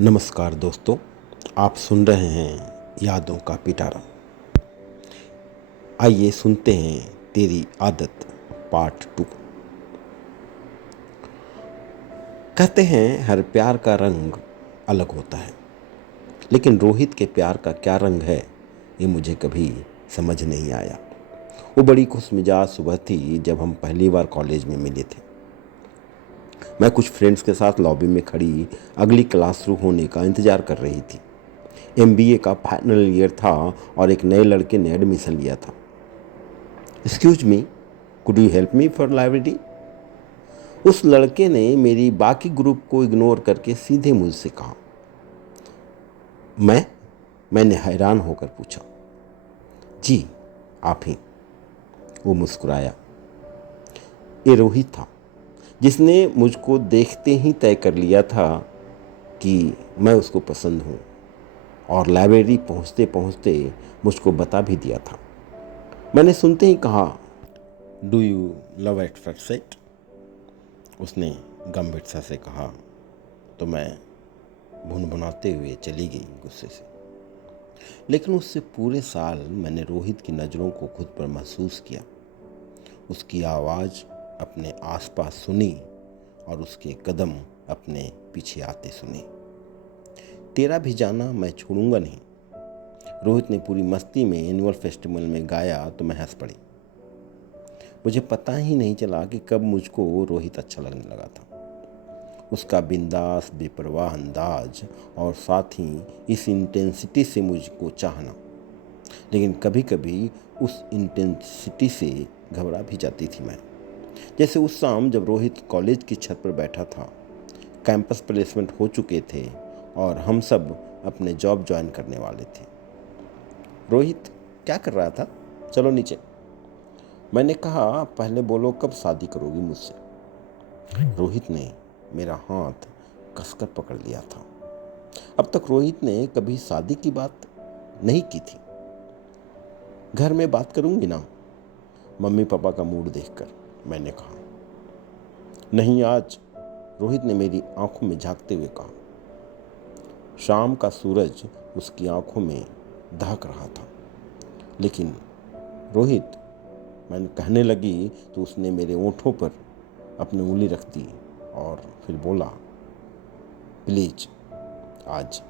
नमस्कार दोस्तों, आप सुन रहे हैं यादों का पिटारा। आइए सुनते हैं तेरी आदत पार्ट 2। कहते हैं हर प्यार का रंग अलग होता है, लेकिन रोहित के प्यार का क्या रंग है ये मुझे कभी समझ नहीं आया। वो बड़ी खुशमिजाज सुबह थी जब हम पहली बार कॉलेज में मिले थे। मैं कुछ फ्रेंड्स के साथ लॉबी में खड़ी अगली क्लास शुरू होने का इंतज़ार कर रही थी। एमबीए का फाइनल ईयर था और एक नए लड़के ने एडमिशन लिया था। Excuse me, could you help me for library? उस लड़के ने मेरी बाकी ग्रुप को इग्नोर करके सीधे मुझसे कहा। मैंने हैरान होकर पूछा, जी आप ही। वो मुस्कुराया। ये रोहित था, जिसने मुझको देखते ही तय कर लिया था कि मैं उसको पसंद हूँ, और लाइब्रेरी पहुँचते पहुँचते मुझको बता भी दिया था। मैंने सुनते ही कहा, do you love at first sight? उसने गंभीरता से कहा तो मैं भुनभुनाते हुए चली गई गुस्से से। लेकिन उससे पूरे साल मैंने रोहित की नज़रों को खुद पर महसूस किया, उसकी आवाज़ अपने आसपास सुनी और उसके कदम अपने पीछे आते सुने। तेरा भी जाना मैं छोड़ूंगा नहीं, रोहित ने पूरी मस्ती में एनुअल फेस्टिवल में गाया तो मैं हंस पड़ी। मुझे पता ही नहीं चला कि कब मुझको रोहित अच्छा लगने लगा था। उसका बिंदास बेपरवाह अंदाज और साथ ही इस इंटेंसिटी से मुझको चाहना। लेकिन कभी कभी उस इंटेंसिटी से घबरा भी जाती थी मैं। जैसे उस शाम जब रोहित कॉलेज की छत पर बैठा था, कैंपस प्लेसमेंट हो चुके थे और हम सब अपने जॉब ज्वाइन करने वाले थे। रोहित क्या कर रहा था? चलो नीचे, मैंने कहा। पहले बोलो कब शादी करोगी मुझसे? रोहित ने मेरा हाथ कसकर पकड़ लिया था। अब तक रोहित ने कभी शादी की बात नहीं की थी। घर में बात करूंगी ना, मम्मी पापा का मूड देखकर मैंने कहा। नहीं आज, रोहित ने मेरी आंखों में झांकते हुए कहा। शाम का सूरज उसकी आंखों में दहक रहा था। लेकिन रोहित, मैंने कहने लगी तो उसने मेरे ओंठों पर अपनी उंगली रख दी और फिर बोला, प्लीज आज।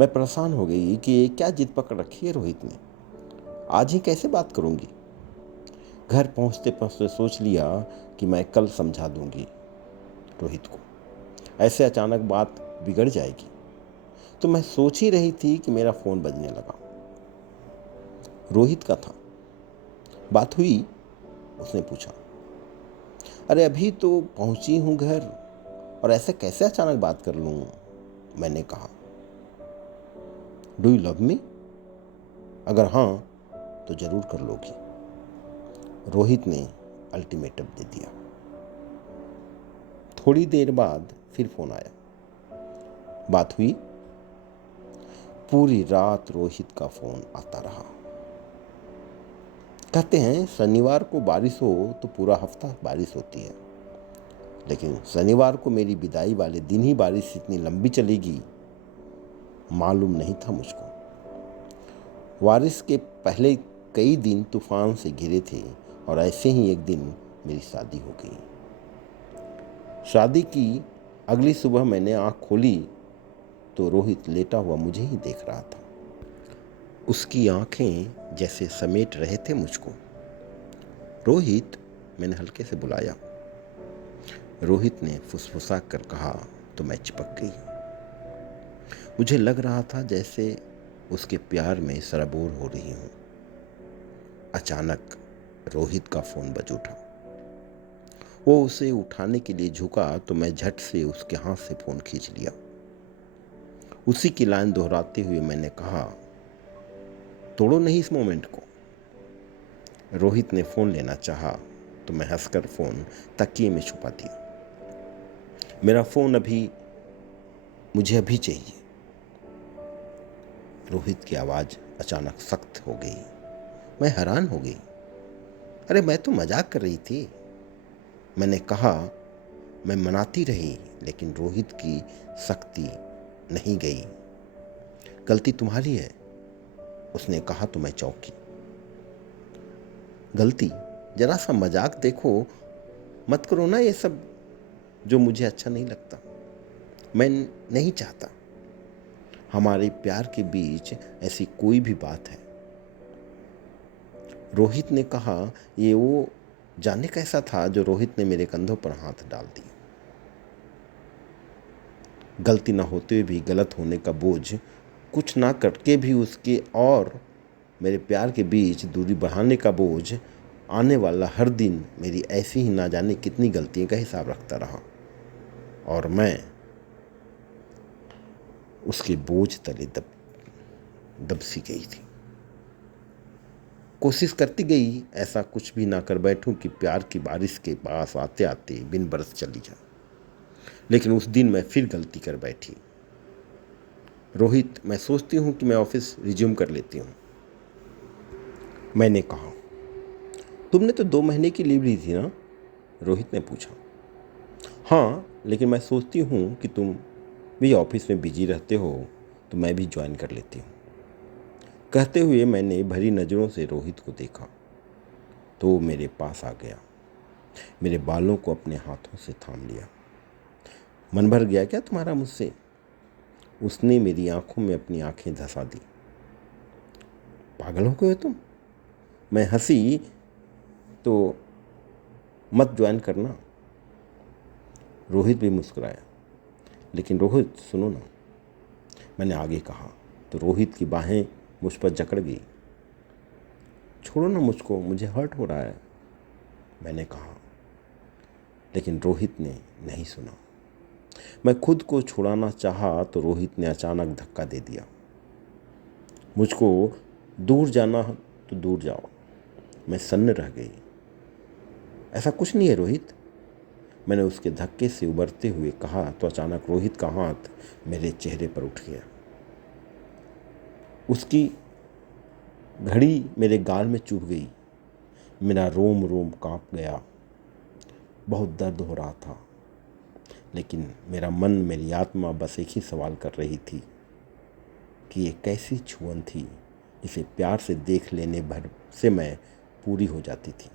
मैं परेशान हो गई कि ये क्या जिद पकड़ रखी है रोहित ने। आज ही कैसे बात करूंगी? घर पहुंचते पहुंचते सोच लिया कि मैं कल समझा दूंगी रोहित को, ऐसे अचानक बात बिगड़ जाएगी। तो मैं सोच ही रही थी कि मेरा फ़ोन बजने लगा। रोहित का था। बात हुई? उसने पूछा। अरे अभी तो पहुंची हूँ घर, और ऐसे कैसे अचानक बात कर लूँ? मैंने कहा। Do you love me? अगर हाँ तो जरूर कर लोगी, रोहित ने अल्टीमेटम दे दिया। थोड़ी देर बाद फिर फोन आया। बात हुई? पूरी रात रोहित का फोन आता रहा। कहते हैं शनिवार को बारिश हो तो पूरा हफ्ता बारिश होती है, लेकिन शनिवार को मेरी विदाई वाले दिन ही बारिश इतनी लंबी चलेगी मालूम नहीं था मुझको। बारिश के पहले कई दिन तूफान से घिरे थे और ऐसे ही एक दिन मेरी शादी हो गई। शादी की अगली सुबह मैंने आँख खोली तो रोहित लेटा हुआ मुझे ही देख रहा था। उसकी आंखें जैसे समेट रहे थे मुझको। रोहित, मैंने हल्के से बुलाया। रोहित ने फुसफुसा कर कहा तो मैं चिपक गई। मुझे लग रहा था जैसे उसके प्यार में सराबोर हो रही हूँ। अचानक रोहित का फोन बज उठा। वो उसे उठाने के लिए झुका तो मैं झट से उसके हाथ से फोन खींच लिया। उसी की लाइन दोहराते हुए मैंने कहा, तोड़ो नहीं इस मोमेंट को। रोहित ने फोन लेना चाहा तो मैं हंसकर फोन तकिए में छुपा दिया। मेरा फोन मुझे अभी चाहिए। रोहित की आवाज अचानक सख्त हो गई। मैं हैरान हो गई। अरे मैं तो मजाक कर रही थी, मैंने कहा। मैं मनाती रही, लेकिन रोहित की सख्ती नहीं गई। गलती तुम्हारी है, उसने कहा तो मैं चौंकी। गलती? जरा सा मजाक देखो, मत करो ना ये सब जो मुझे अच्छा नहीं लगता। मैं नहीं चाहता हमारे प्यार के बीच ऐसी कोई भी बात है। रोहित ने कहा। ये वो जाने कैसा था जो रोहित ने मेरे कंधों पर हाथ डाल दिया। गलती ना होते हुए भी गलत होने का बोझ, कुछ ना करके भी उसके और मेरे प्यार के बीच दूरी बढ़ाने का बोझ, आने वाला हर दिन मेरी ऐसी ही ना जाने कितनी गलतियों का हिसाब रखता रहा और मैं उसके बोझ तले दबसी गई थी। कोशिश करती गई ऐसा कुछ भी ना कर बैठूं कि प्यार की बारिश के पास आते आते बिन बरस चली जाए, लेकिन उस दिन मैं फिर गलती कर बैठी। रोहित, मैं सोचती हूँ कि मैं ऑफिस रिज्यूम कर लेती हूँ, मैंने कहा। तुमने तो 2 महीने की लीव ली थी ना? रोहित ने पूछा। हाँ, लेकिन मैं सोचती हूँ कि तुम भी ऑफिस में बिजी रहते हो तो मैं भी ज्वाइन कर लेती हूँ। कहते हुए मैंने भरी नज़रों से रोहित को देखा तो वो मेरे पास आ गया, मेरे बालों को अपने हाथों से थाम लिया। मन भर गया क्या तुम्हारा मुझसे? उसने मेरी आंखों में अपनी आंखें धंसा दी। पागल हो गए हो तुम? मैं हंसी। तो मत ज्वाइन करना। रोहित भी मुस्कुराया। लेकिन रोहित सुनो ना, मैंने आगे कहा तो रोहित की बाहें मुझ पर जकड़ गई। छोड़ो ना मुझको, मुझे हर्ट हो रहा है, मैंने कहा। लेकिन रोहित ने नहीं सुना। मैं खुद को छुड़ाना चाहा तो रोहित ने अचानक धक्का दे दिया। मुझको दूर जाना तो दूर जाओ। मैं सन्न रह गई। ऐसा कुछ नहीं है रोहित, मैंने उसके धक्के से उबरते हुए कहा तो अचानक रोहित का हाथ मेरे चेहरे पर उठ गया। उसकी घड़ी मेरे गाल में चुभ गई। मेरा रोम रोम कांप गया। बहुत दर्द हो रहा था, लेकिन मेरा मन, मेरी आत्मा बस एक ही सवाल कर रही थी कि ये कैसी छुअन थी जिसे प्यार से देख लेने भर से मैं पूरी हो जाती थी।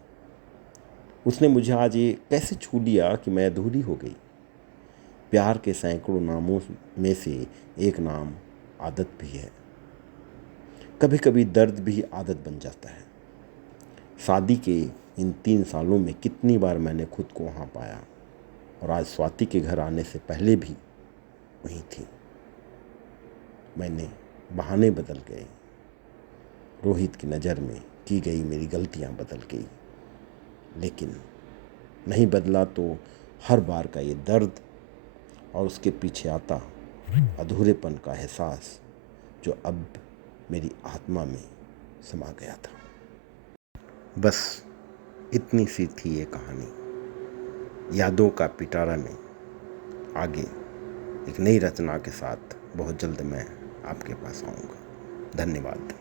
उसने मुझे आज ये कैसे छू लिया कि मैं अधूरी हो गई। प्यार के सैकड़ों नामों में से एक नाम आदत भी है। कभी कभी दर्द भी आदत बन जाता है। शादी के इन 3 सालों में कितनी बार मैंने खुद को वहाँ पाया और आज स्वाति के घर आने से पहले भी वहीं थी। मैंने बहाने बदल गए। रोहित की नज़र में की गई मेरी गलतियाँ बदल गई, लेकिन नहीं बदला तो हर बार का ये दर्द और उसके पीछे आता अधूरेपन का एहसास जो अब मेरी आत्मा में समा गया था। बस इतनी सी थी ये कहानी। यादों का पिटारा में आगे एक नई रचना के साथ बहुत जल्द मैं आपके पास आऊँगा। धन्यवाद।